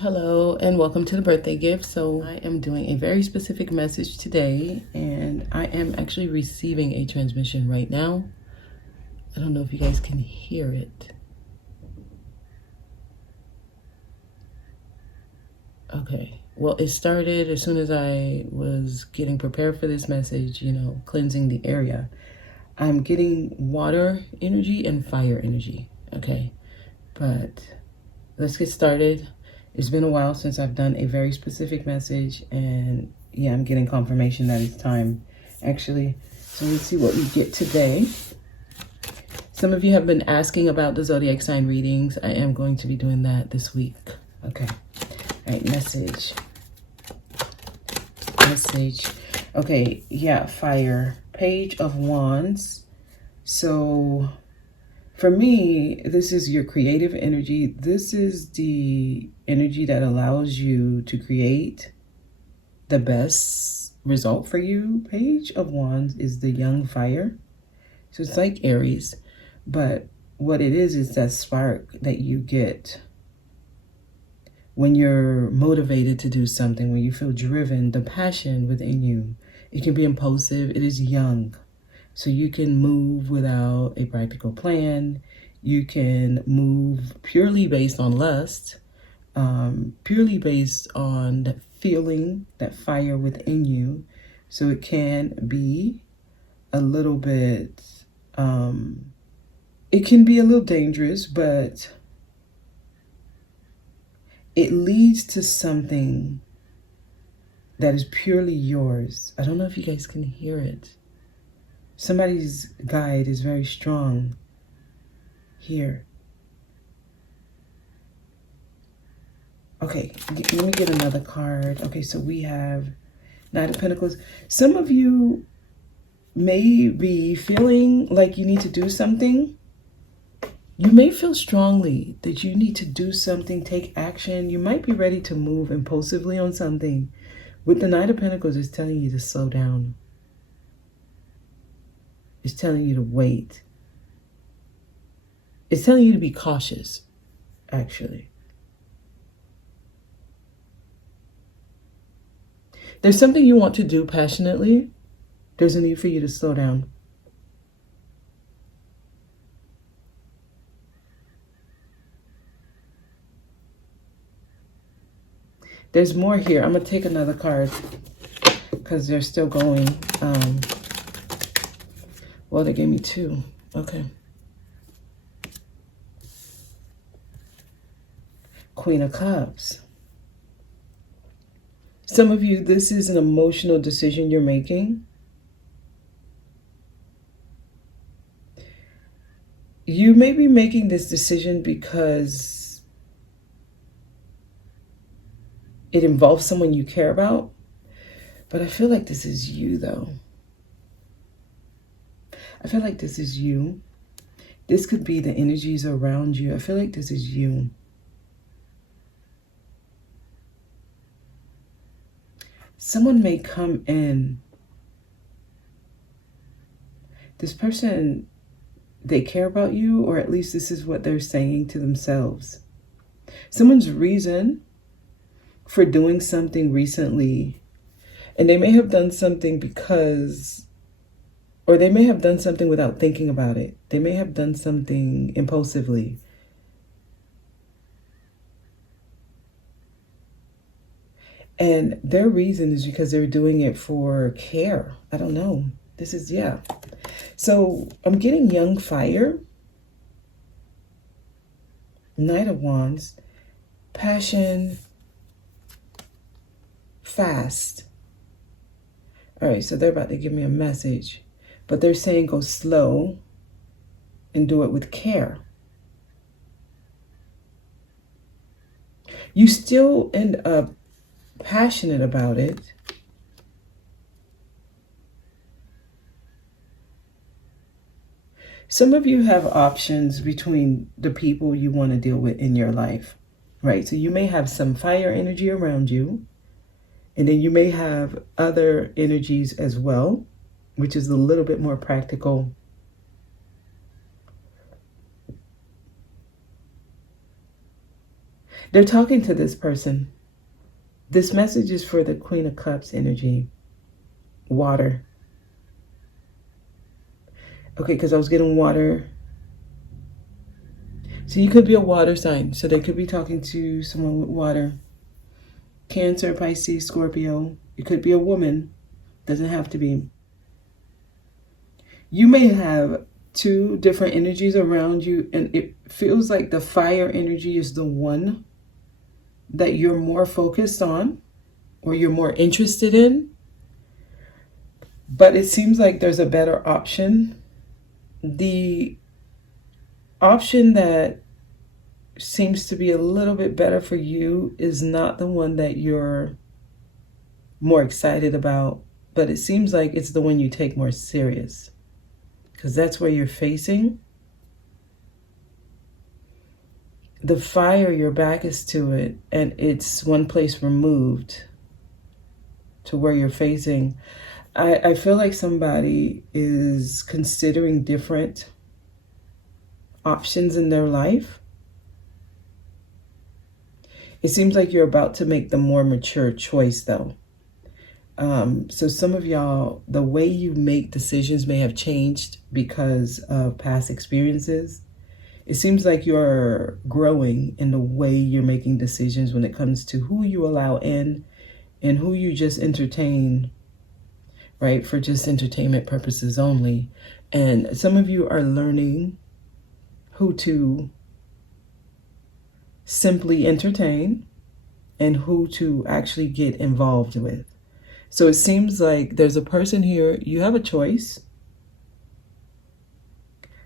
Hello and welcome to the birthday gift. So I am doing a very specific message today and I am actually receiving a transmission right now. I don't know if you guys can hear it. Okay, well, it started as soon as I was getting prepared for this message, cleansing the area. I'm getting water energy and fire energy. Okay, but let's get started. It's been a while since I've done a very specific message, and yeah, I'm getting confirmation that it's time, actually. So let's see what we get today. Some of you have been asking about the zodiac sign readings. I am going to be doing that this week. Okay. All right, message. Okay, yeah, fire. Page of Wands. So for me, this is your creative energy. This is the energy that allows you to create the best result for you. Page of Wands is the young fire. So it's like Aries, but what it is that spark that you get when you're motivated to do something, when you feel driven, the passion within you. It can be impulsive. It is young. So you can move without a practical plan. You can move purely based on lust, purely based on that feeling, that fire within you. So it can be a little bit, it can be a little dangerous, but it leads to something that is purely yours. I don't know if you guys can hear it. Somebody's guide is very strong here. Okay, let me get another card. Okay, so we have Knight of Pentacles. Some of you may be feeling like you need to do something. You may feel strongly that you need to do something, take action. You might be ready to move impulsively on something. With the Knight of Pentacles, it's telling you to slow down. It's telling you to wait. It's telling you to be cautious, actually. There's something you want to do passionately. There's a need for you to slow down. There's more here. I'm going to take another card because they're still going. Well, they gave me two. Okay. Queen of Cups. Some of you, this is an emotional decision you're making. You may be making this decision because it involves someone you care about. But I feel like this is you, though. I feel like this is you. This could be the energies around you. I feel like this is you. Someone may come in. This person, they care about you, or at least this is what they're saying to themselves. Someone's reason for doing something recently, and they may have done something because, or they may have done something without thinking about it. They may have done something impulsively. And their reason is because they're doing it for care. I don't know. This is, yeah. So I'm getting young fire. Knight of Wands. Passion. Fast. All right, so they're about to give me a message. But they're saying go slow and do it with care. You still end up passionate about it. Some of you have options between the people you want to deal with in your life, right? So you may have some fire energy around you, and then you may have other energies as well, which is a little bit more practical. They're talking to this person. This message is for the Queen of Cups energy. Water. Okay, because I was getting water. So you could be a water sign. So they could be talking to someone with water. Cancer, Pisces, Scorpio. It could be a woman. Doesn't have to be. You may have two different energies around you, and it feels like the fire energy is the one that you're more focused on or you're more interested in. But it seems like there's a better option. The option that seems to be a little bit better for you is not the one that you're more excited about, but it seems like it's the one you take more serious, because that's where you're facing. The fire, your back is to it, and it's one place removed to where you're facing. I feel like somebody is considering different options in their life. It seems like you're about to make the more mature choice, though. So some of y'all, the way you make decisions may have changed because of past experiences. It seems like you're growing in the way you're making decisions when it comes to who you allow in and who you just entertain, right? For just entertainment purposes only. And some of you are learning who to simply entertain and who to actually get involved with. So it seems like there's a person here, you have a choice.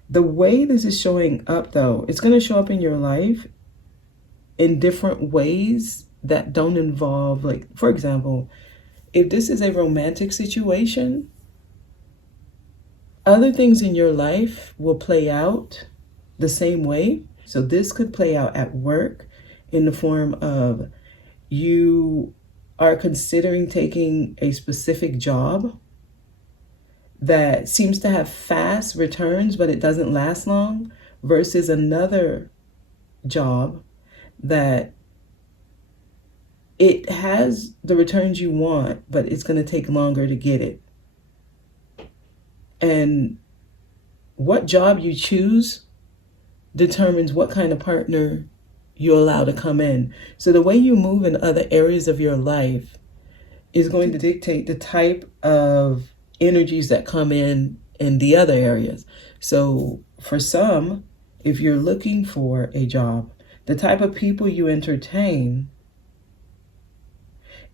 The way this is showing up, though, it's going to show up in your life in different ways that don't involve, like, for example, if this is a romantic situation, other things in your life will play out the same way. So this could play out at work in the form of you are considering taking a specific job that seems to have fast returns, but it doesn't last long, versus another job that it has the returns you want, but it's going to take longer to get it. And what job you choose determines what kind of partner you allow to come in. So the way you move in other areas of your life is going to dictate the type of energies that come in the other areas. So for some, if you're looking for a job, the type of people you entertain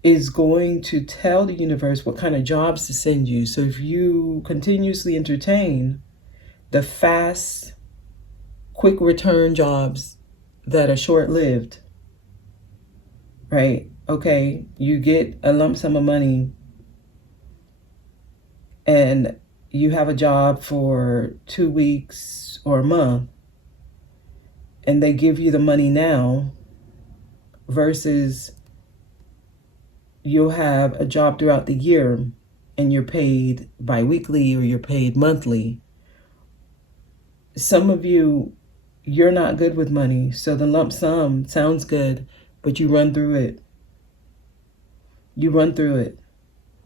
is going to tell the universe what kind of jobs to send you. So if you continuously entertain the fast, quick return jobs that are short-lived, right? Okay, you get a lump sum of money and you have a job for 2 weeks or a month and they give you the money now, versus you'll have a job throughout the year and you're paid bi-weekly or you're paid monthly. Some of you, you're not good with money, so the lump sum sounds good, but you run through it. You run through it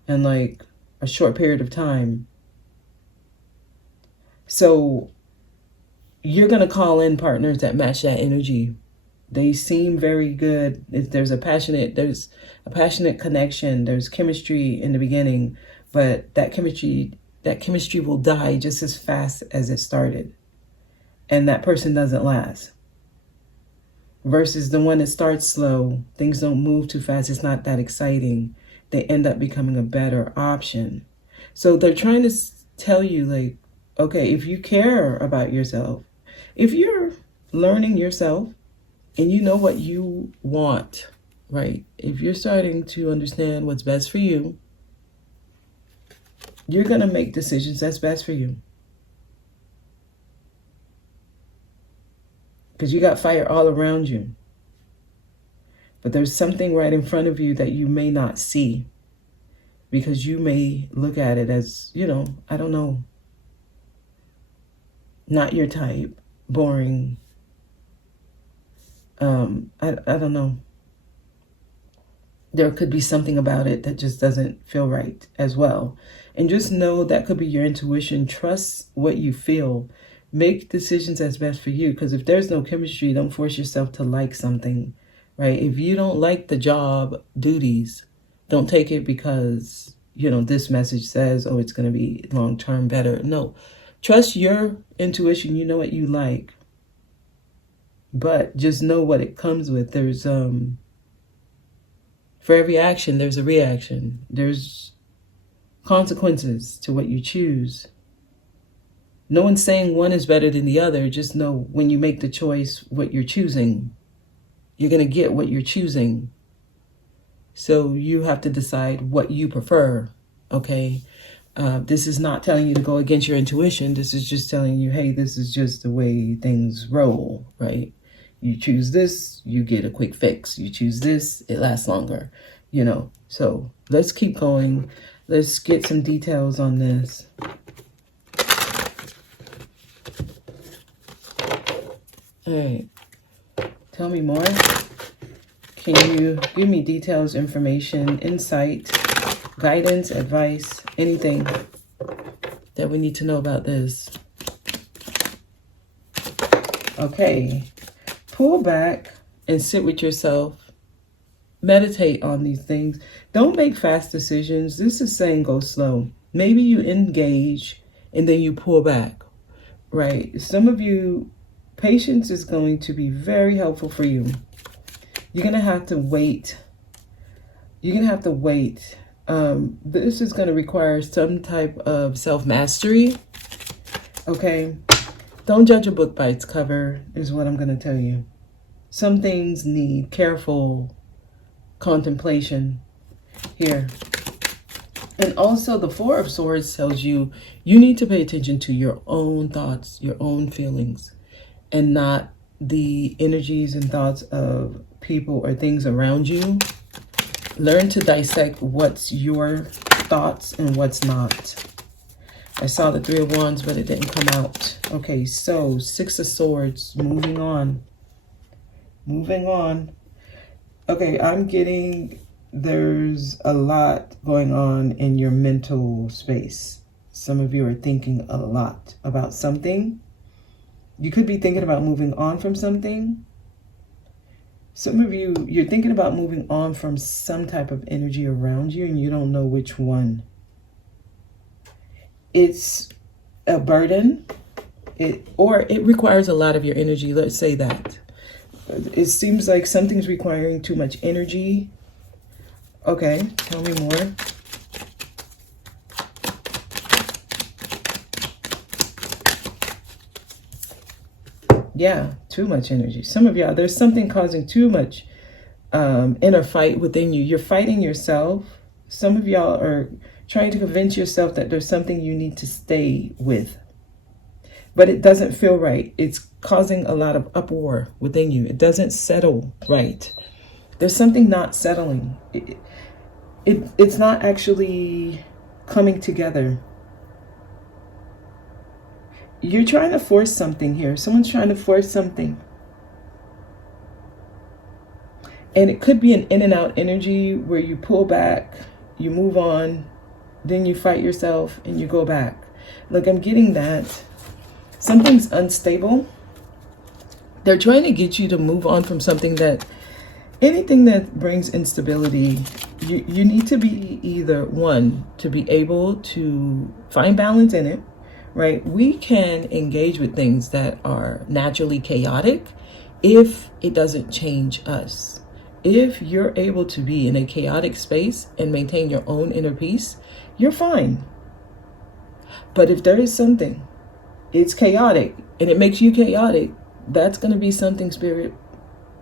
in like a short period of time. So you're going to call in partners that match that energy. They seem very good. There's a passionate connection. There's chemistry in the beginning, but that chemistry will die just as fast as it started. And that person doesn't last. Versus the one that starts slow, things don't move too fast, it's not that exciting. They end up becoming a better option. So they're trying to tell you, like, okay, if you care about yourself, if you're learning yourself and you know what you want, right? If you're starting to understand what's best for you, you're going to make decisions that's best for you. Because you got fire all around you. But there's something right in front of you that you may not see. Because you may look at it as, I don't know, not your type, boring, I don't know. There could be something about it that just doesn't feel right as well. And just know that could be your intuition. Trust what you feel. Make decisions as best for you. Because if there's no chemistry, don't force yourself to like something, right? If you don't like the job duties, don't take it because, this message says, oh, it's going to be long-term better. No, trust your intuition. You know what you like. But just know what it comes with. There's, for every action, there's a reaction. There's consequences to what you choose. No one's saying one is better than the other. Just know when you make the choice, what you're choosing, you're going to get what you're choosing. So you have to decide what you prefer, okay? This is not telling you to go against your intuition. This is just telling you, hey, this is just the way things roll, right? You choose this, you get a quick fix. You choose this, it lasts longer, So let's keep going. Let's get some details on this. All right. Tell me more. Can you give me details, information, insight, guidance, advice, anything that we need to know about this? Okay. Pull back and sit with yourself. Meditate on these things. Don't make fast decisions. This is saying go slow. Maybe you engage and then you pull back, right? Some of you, patience is going to be very helpful for you. You're going to have to wait. You're going to have to wait. This is going to require some type of self-mastery, okay? Don't judge a book by its cover is what I'm going to tell you. Some things need careful contemplation here. And also the Four of Swords tells you need to pay attention to your own thoughts, your own feelings, and not the energies and thoughts of people or things around you. Learn to dissect what's your thoughts and what's not. I saw the Three of Wands, but it didn't come out. Okay, so Six of Swords, moving on. Moving on. Okay, I'm getting there's a lot going on in your mental space. Some of you are thinking a lot about something. You could be thinking about moving on from something. Some of you, you're thinking about moving on from some type of energy around you and you don't know which one. It's a burden, or it requires a lot of your energy. Let's say that. It seems like something's requiring too much energy. Okay, tell me more. Yeah, too much energy. Some of y'all, there's something causing too much inner fight within you. You're fighting yourself. Some of y'all are trying to convince yourself that there's something you need to stay with. But it doesn't feel right. It's causing a lot of uproar within you. It doesn't settle right. There's something not settling. It's not actually coming together. You're trying to force something here. Someone's trying to force something. And it could be an in and out energy where you pull back, you move on, then you fight yourself and you go back. Look, I'm getting that. Something's unstable. They're trying to get you to move on from something that, anything that brings instability, you need to be either one, to be able to find balance in it, right? We can engage with things that are naturally chaotic if it doesn't change us. If you're able to be in a chaotic space and maintain your own inner peace, you're fine. But if there is something, it's chaotic and it makes you chaotic, that's going to be something Spirit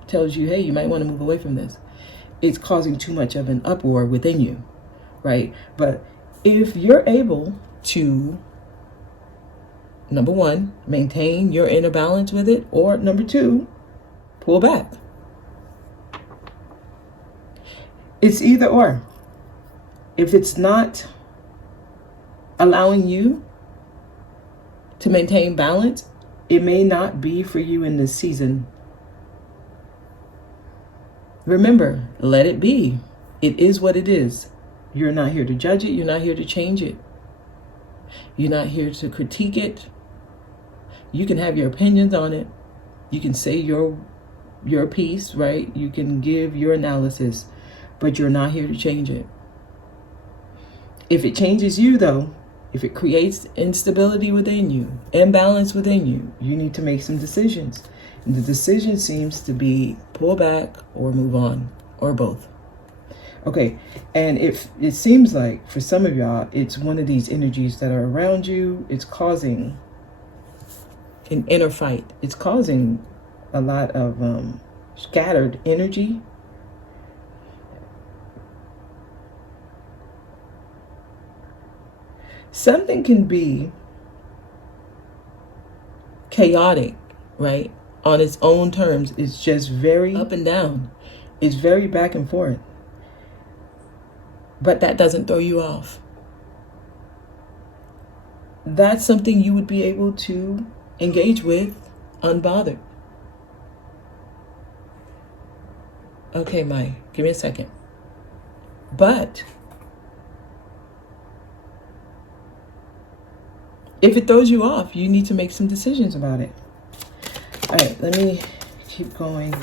tells you, hey, you might want to move away from this. It's causing too much of an uproar within you, right? But if you're able to, number one, maintain your inner balance with it, or number two, pull back. It's either or. If it's not allowing you to maintain balance, it may not be for you in this season. Remember, let it be. It is what it is. You're not here to judge it. You're not here to change it. You're not here to critique it. You can have your opinions on it. You can say your piece, right? You can give your analysis, but you're not here to change it. If it changes you, though, if it creates instability within you, imbalance within you, you need to make some decisions. And the decision seems to be pull back or move on, or both. Okay, and if it seems like for some of y'all, it's one of these energies that are around you, it's causing an inner fight. It's causing a lot of scattered energy. Something can be chaotic, right? On its own terms. It's just very up and down. It's very back and forth. But that doesn't throw you off. That's something you would be able to engage with unbothered. Okay, Mai, give me a second. But if it throws you off, you need to make some decisions about it. All right, let me keep going.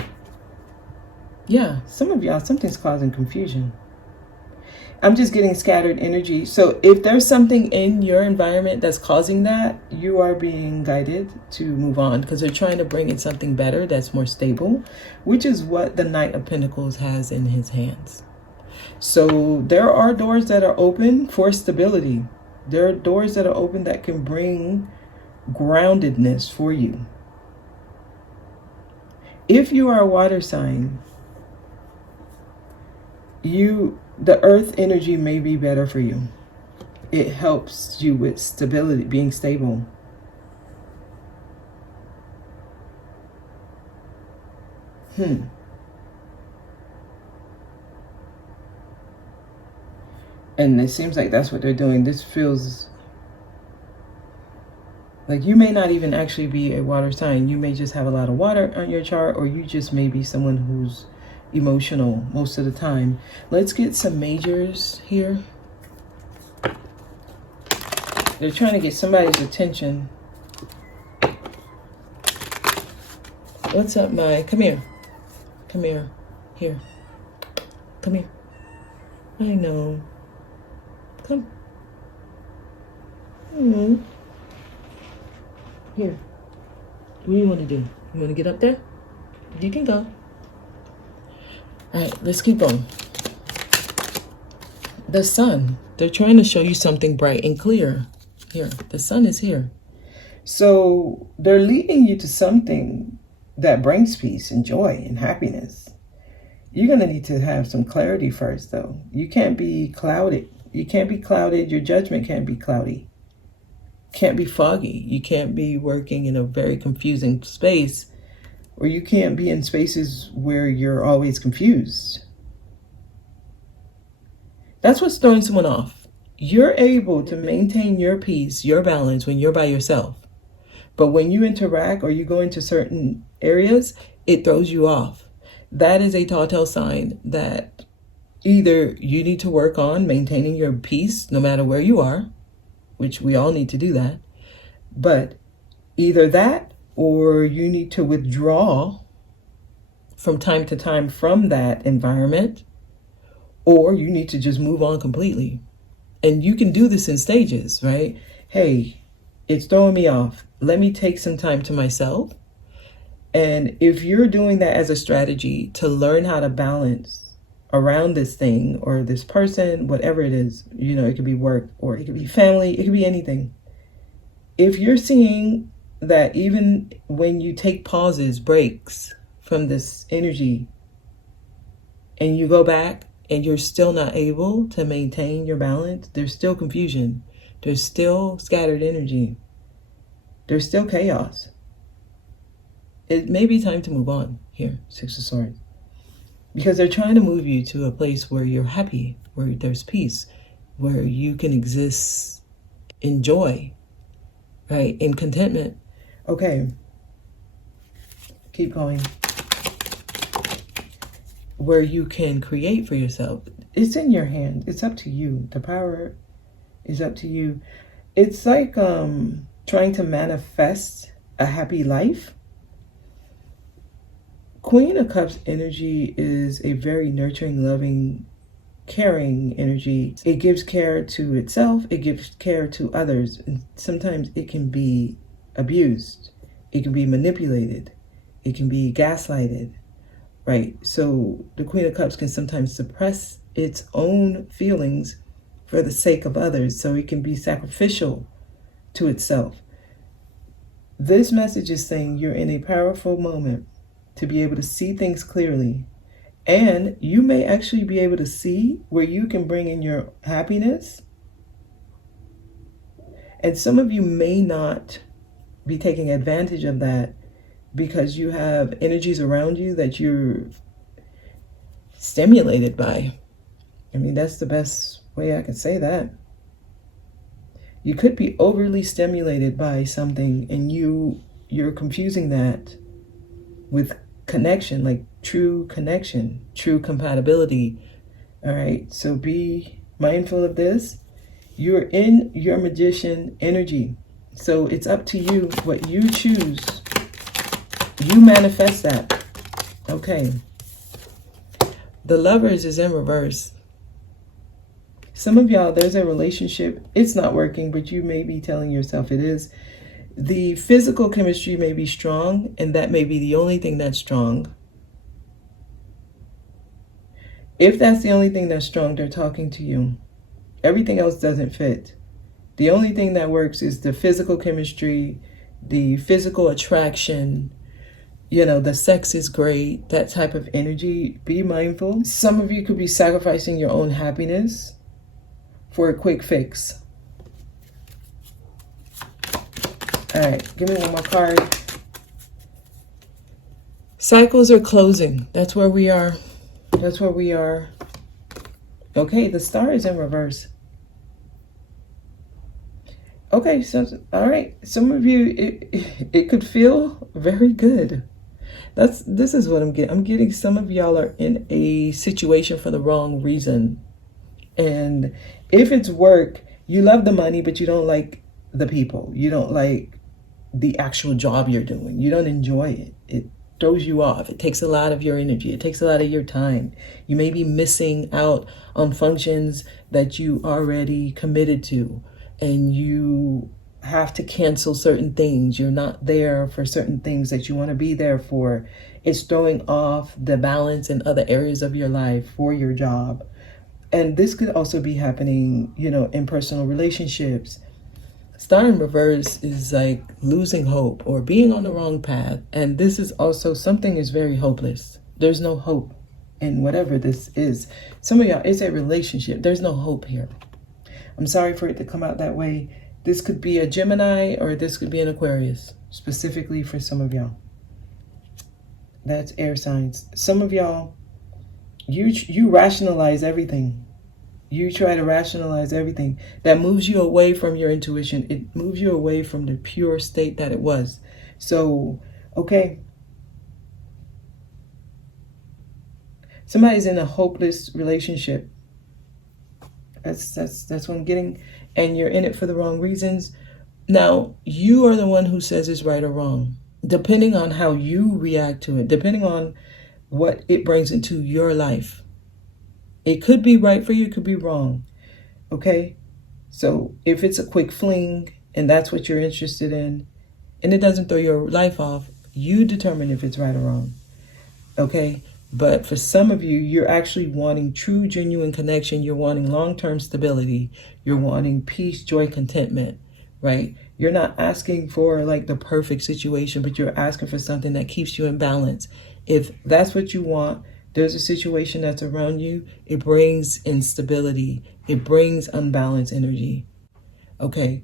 Yeah, some of y'all, something's causing confusion. I'm just getting scattered energy. So if there's something in your environment that's causing that, you are being guided to move on because they're trying to bring in something better that's more stable, which is what the Knight of Pentacles has in his hands. So there are doors that are open for stability. There are doors that are open that can bring groundedness for you. If you are a water sign, the earth energy may be better for you. It helps you with stability, being stable. And it seems like that's what they're doing. This feels like you may not even actually be a water sign. You may just have a lot of water on your chart, or you just may be someone who's emotional most of the time. Let's get some majors here. They're trying to get somebody's attention. What's up, Mai? Come here. Come here. Here. Come here. I know. Come. Here. What do you want to do? You want to get up there? You can go. All right, let's keep going. The sun. They're trying to show you something bright and clear. Here, the sun is here. So they're leading you to something that brings peace and joy and happiness. You're going to need to have some clarity first, though. You can't be clouded. You can't be clouded. Your judgment can't be cloudy. Can't be foggy. You can't be working in a very confusing space, or you can't be in spaces where you're always confused. That's what's throwing someone off. You're able to maintain your peace, your balance when you're by yourself. But when you interact or you go into certain areas, it throws you off. That is a telltale sign that either you need to work on maintaining your peace no matter where you are, which we all need to do that. But either that, or you need to withdraw from time to time from that environment, or you need to just move on completely. And you can do this in stages, right? Hey, it's throwing me off. Let me take some time to myself. And if you're doing that as a strategy to learn how to balance around this thing or this person, whatever it is, you know, it could be work or it could be family, it could be anything. If you're seeing that even when you take pauses, breaks from this energy, and you go back and you're still not able to maintain your balance, there's still confusion. There's still scattered energy. There's still chaos. It may be time to move on here, Six of Swords. Because they're trying to move you to a place where you're happy, where there's peace, where you can exist in joy, right? In contentment. Okay. Keep going. where you can create for yourself. It's in your hand. It's up to you. The power is up to you. It's like trying to manifest a happy life. Queen of Cups energy is a very nurturing, loving, caring energy. It gives care to itself. It gives care to others. And sometimes it can be abused. It can be manipulated. It can be gaslighted, right? So the Queen of Cups can sometimes suppress its own feelings for the sake of others. So it can be sacrificial to itself. This message is saying you're in a powerful moment to be able to see things clearly. And you may actually be able to see where you can bring in your happiness. And some of you may not be taking advantage of that because you have energies around you that you're stimulated by. I mean, that's the best way I can say that. You could be overly stimulated by something and you're confusing that with connection, like true connection, true compatibility. All right, so be mindful of this. You're in your magician energy. So it's up to you what you choose. You manifest that. Okay. The Lovers is in reverse. Some of y'all, there's a relationship. It's not working, but you may be telling yourself it is. The physical chemistry may be strong, and that may be the only thing that's strong. If that's the only thing that's strong, they're talking to you. Everything else doesn't fit. The only thing that works is the physical chemistry, the physical attraction, the sex is great, that type of energy. Be mindful. Some of you could be sacrificing your own happiness for a quick fix. All right, give me one more card. Cycles are closing. That's where we are. That's where we are. Okay, the Star is in reverse. Okay, so, all right. Some of you, it could feel very good. This is what I'm getting. I'm getting some of y'all are in a situation for the wrong reason. And if it's work, you love the money, but you don't like the people. You don't like the actual job you're doing. You don't enjoy it. It throws you off. It takes a lot of your energy. It takes a lot of your time. You may be missing out on functions that you already committed to, and you have to cancel certain things. You're not there for certain things that you want to be there for. It's throwing off the balance in other areas of your life for your job. And this could also be happening, in personal relationships. Star in reverse is like losing hope or being on the wrong path. And this is also something is very hopeless. There's no hope in whatever this is. Some of y'all, it's a relationship. There's no hope here. I'm sorry for it to come out that way. This could be a Gemini or this could be an Aquarius, specifically for some of y'all. That's air signs. Some of y'all, you rationalize everything. You try to rationalize everything. That moves you away from your intuition. It moves you away from the pure state that it was. So, okay. Somebody's in a hopeless relationship. That's what I'm getting. And you're in it for the wrong reasons. Now, you are the one who says it's right or wrong. Depending on how you react to it. Depending on what it brings into your life. It could be right for you, it could be wrong. Okay? So if it's a quick fling and that's what you're interested in, and it doesn't throw your life off, you determine if it's right or wrong. Okay? But for some of you, you're actually wanting true, genuine connection. You're wanting long-term stability. You're wanting peace, joy, contentment, right? You're not asking for like the perfect situation, but you're asking for something that keeps you in balance. If that's what you want, there's a situation that's around you, it brings instability. It brings unbalanced energy. Okay,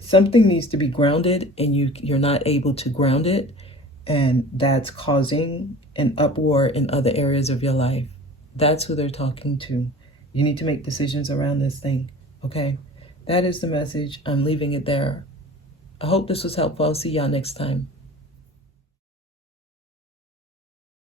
something needs to be grounded and you're not able to ground it. And that's causing an uproar in other areas of your life. That's who they're talking to. You need to make decisions around this thing. Okay, that is the message. I'm leaving it there. I hope this was helpful. I'll see y'all next time.